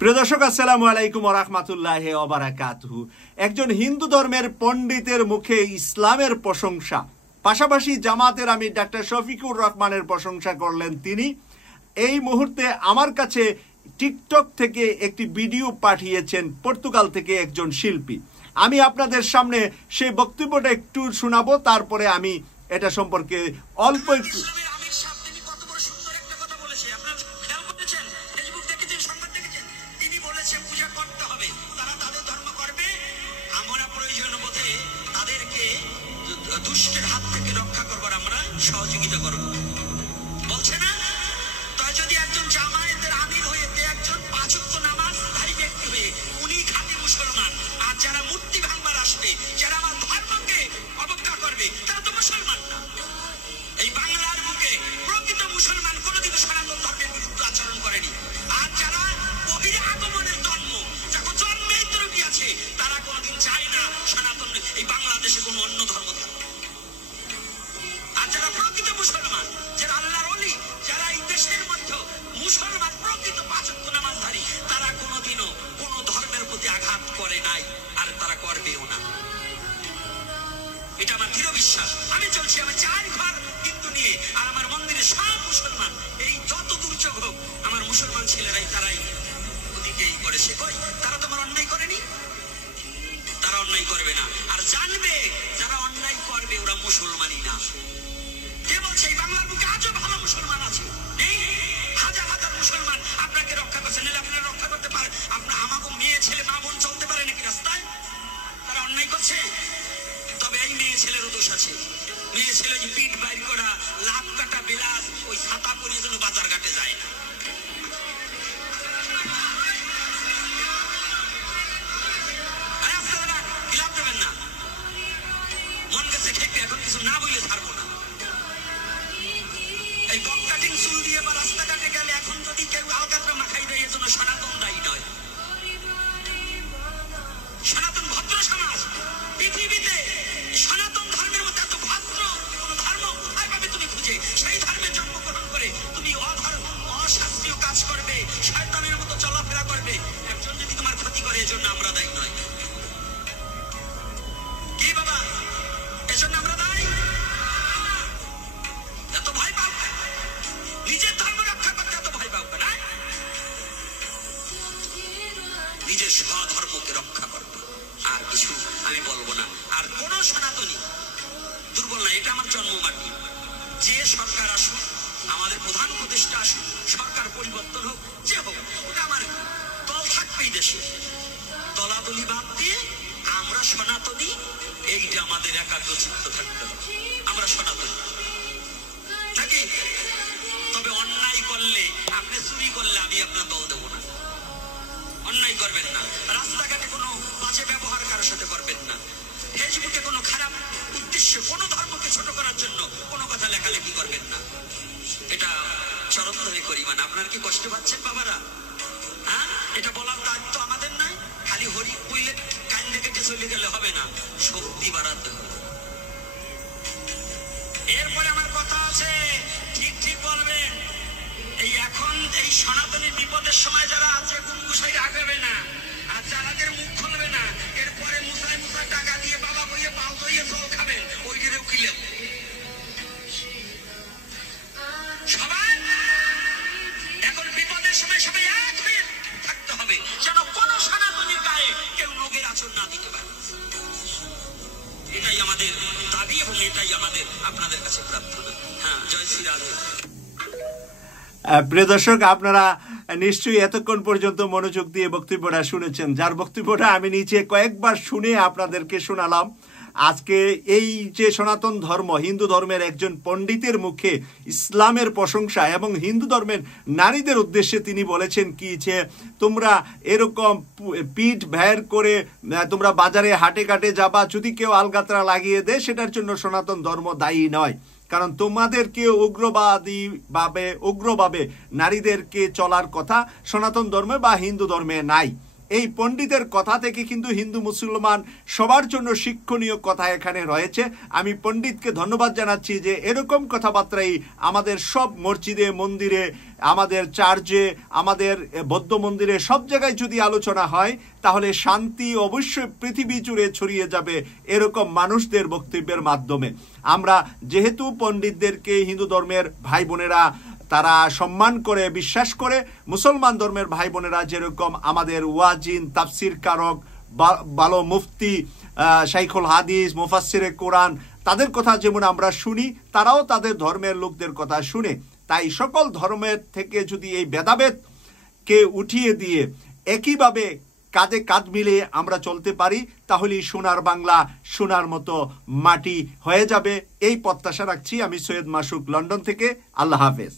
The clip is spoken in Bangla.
প্রিয় দর্শক, আসসালামু আলাইকুম ওয়া রাহমাতুল্লাহি ওয়া বারাকাতুহু। একজন হিন্দু ধর্মের পণ্ডিতের মুখে ইসলামের প্রশংসা, পাশাপাশি জামাতের আমির ডাক্তার শফিকুর রহমানের প্রশংসা করলেন তিনি। এই মুহূর্তে আমার কাছে টিকটক থেকে একটি ভিডিও পাঠিয়েছেন পর্তুগাল থেকে একজন শিল্পী। আমি আপনাদের সামনে সেই বক্তব্যটা একটু শোনাবো, তারপরে আমি এটা সম্পর্কে অল্প একটু। দুষ্টের হাত থেকে রক্ষা করবার আমরা সহযোগিতা করব, বলছে না? তাই যদি একজন জামায়াতের আমির হয়ে একজন পাঁচ ওয়াক্ত নামাজধারী ব্যক্তি হয়ে উনি খাঁটি মুসলমান, আর যারা মূর্তি ভাঙবার আসবে, যারা আমার ধর্মকে অবজ্ঞা করবে, তারা তো মুসলমান না। এই বাংলার বুকে প্রকৃত মুসলমান কোনোদিন সনাতন ধর্মের বিরুদ্ধে আচরণ করেনি। আর যারা বহির আগমনের জন্ম, যাকে জন্মের ত্রুটি আছে, তারা কোনোদিন চায় না সনাতন এই বাংলাদেশে কোনো অন্য ধর্ম থাকে। আর যারা প্রকৃত মুসলমান, যারা আল্লাহর ওলি, যারা এই দেশের মধ্যে মুসলমান প্রকৃত পাঁচ ওয়াক্ত নামাজধারী, তারা কোনোদিনও কোনো ধর্মের প্রতি আঘাত করে নাই, আর তারা করবেও না। এটা আমার দৃঢ় বিশ্বাস। আমি চলছি, আমি 4 ঘর হিন্দু নিয়ে, আর আমার মন্দিরে সব মুসলমান। এই যত দুর্যোগ হোক, আমার মুসলমান ছেলেরাই তারাই ওদিকেই করেছে। কই, তারা তোমার অন্যায় করেনি? তারা অন্যায় করবে না। আর জানবে যারা অন্যায় করবে ওরা মুসলমানই না। কে বলছে এই বাংলার বুকে আজও ভালো মুসলমান আছে? নেই? হাজার হাজার মুসলমান আপনাকে রক্ষা করছে, নাহলে আপনারা রক্ষা করতে পারে? আপনার আমাকে মেয়ে ছেলে মা বোন চলতে পারে নাকি রাস্তায়? তারা অন্যায় করছে। তবে এই মেয়ে ছেলেরও দোষ আছে। মেয়ে ছেলে যে পিঠ বাইর করা, লাভ কাটা বিলাস, ওই ছাতা পরিয়ে যেন বাজার ঘাটে যায় না। মন গেছে খেপে, এখন কিছু না বলে ছাড়বো না। এই বক কাটিং চুল দিয়ে বা রাস্তাঘাটে গেলে এখন যদি কেউ আলকাতরা মাখাই দেয়, এজন্য সনাতন দায়ী নয়। সনাতন ভদ্র সমাজ। পৃথিবীতে সনাতন ধর্মের মধ্যে এত ভদ্র কোন ধর্ম কোথায় পাবে তুমি খুঁজে? সেই ধর্মে জন্মগ্রহণ করে তুমি অশাস্ত্রীয় কাজ করবে, শয়তানের মতো চলাফেরা করবে। একজন যদি তোমার ক্ষতি করে, এজন্য আমরা দায়ী নয়। কি বাবা, এজন্য আমরা দায়ী? এত ভয় পাও? নিজের ধর্ম রক্ষা করতে এত ভয় পাও না? নিজের স্বধর্মকে রক্ষা করবে, আর কিছু আমি বলবো না। আর কোন সনাতনী দুর্বল না, এটা আমার জন্মমাটি। যে সরকার আসুক, আমাদের প্রধান উপদেষ্টা আসুক, সরকার পরিবর্তন হোক, যে হোক, ওটা আমার দল থাকবেই দেশে। দলাদলি বাদ দিয়ে আমরা সনাতনী, এইটা আমাদের একাগ্রচিত্ত থাকতে হবে। আমরা সনাতনী নাকি? তবে অন্যায় করলে, আপনি চুরি করলে আমি আপনার দল দেবো না। অন্যায় করবেন না। রাস্তাঘাটে কোনো বাজে ব্যবহার কারোর সাথে করবেন না। ফেসবুকে কোনো খারাপ উদ্দেশ্যে কোনো ধর্মকে ছোট করার জন্য কোনো কথা লেখালেখি করবেন না। এটা চরম ধরে করি। মানে আপনার কি কষ্ট পাচ্ছেন বাবারা? হ্যাঁ, এটা বলার দায়িত্ব আমাদের নয়। খালি হরি কইলে কান দেখে চলে গেলে হবে না, শক্তি বাড়াতে হবে। এরপরে আমার কথা আছে, ঠিক ঠিক বলবেন। এই এখন এই সনাতনী বিপদের সময় যারা আছে, গুনগুসাই আগাবে না, আর যারাদের মুখ খুলবে না, এরপরে মুসাই মুসাই টাকা দিয়ে বাবা বইয়ে পাল ধরিয়ে জল খাবেন, ওইটারেও কিলে সবাই এখন বিপদের সময় সবাই এক হয়ে থাকতে হবে, যেন কোন সনাতনীর গায়ে কেউ রোগের আচর না দিতে পারে। এটাই আমাদের দাবি এবং এটাই আমাদের আপনাদের কাছে প্রার্থনা। হ্যাঁ, জয় শ্রী রাধে। প্রিয় দর্শক, আপনারা নিশ্চয়ই এতক্ষণ পর্যন্ত মনোযোগ দিয়ে বক্তব্যটা শুনেছেন, যার বক্তব্যটা আমি নিচে কয়েকবার শুনে আপনাদেরকে শোনালাম। আজকে এই যে সনাতন ধর্ম, হিন্দু ধর্মের একজন পণ্ডিতের মুখে ইসলামের প্রশংসা, এবং হিন্দু ধর্মের নারীদের উদ্দেশ্যে তিনি বলেছেন কি, যে তোমরা এরকম পিঠ ভের করে তোমরা বাজারে হাটে ঘাটে যাবা, যদি কেউ আলগাতরা লাগিয়ে দেয়, সেটার জন্য সনাতন ধর্ম দায়ী নয়। কারণ তোমাদেরকে উগ্রভাবে নারীদেরকে চলার কথা সনাতন ধর্মে বা হিন্দু ধর্মে নাই। এই পণ্ডিতের কথা থেকে কিন্তু হিন্দু মুসলমান সবার জন্য শিক্ষণীয় কথা এখানে রয়েছে। আমি পণ্ডিতকে ধন্যবাদ জানাচ্ছি যে এরকম কথাবার্তাই আমাদের সব মসজিদে, মন্দিরে, আমাদের চার্চে, আমাদের বৌদ্ধ মন্দিরে সব জায়গায় যদি আলোচনা হয় তাহলে শান্তি অবশ্যই পৃথিবী জুড়ে ছড়িয়ে যাবে এরকম মানুষদের বক্তব্যের মাধ্যমে। আমরা যেহেতু পণ্ডিতদেরকে হিন্দু ধর্মের ভাই বোনেরা তারা সম্মান করে, বিশ্বাস করে, মুসলমান ধর্মের ভাই বোনেরা যেরকম আমাদের ওয়াজিন, তাফসির কারক, ভালো মুফতি, শাইখুল হাদিস, মুফাসসিরে কোরআন, তাদের কথা যেমন আমরা শুনি, তারাও তাদের ধর্মের লোকদের কথা শুনে। তাই সকল ধর্মের থেকে যদি এই ভেদাভেদকে উঠিয়ে দিয়ে একইভাবে কাঁধে কাঁধ মিলিয়ে আমরা চলতে পারি তাহলেই সোনার বাংলা সোনার মতো মাটি হয়ে যাবে, এই প্রত্যাশা রাখছি। আমি সৈয়দ মাসুক, লন্ডন থেকে। আল্লাহ হাফেজ।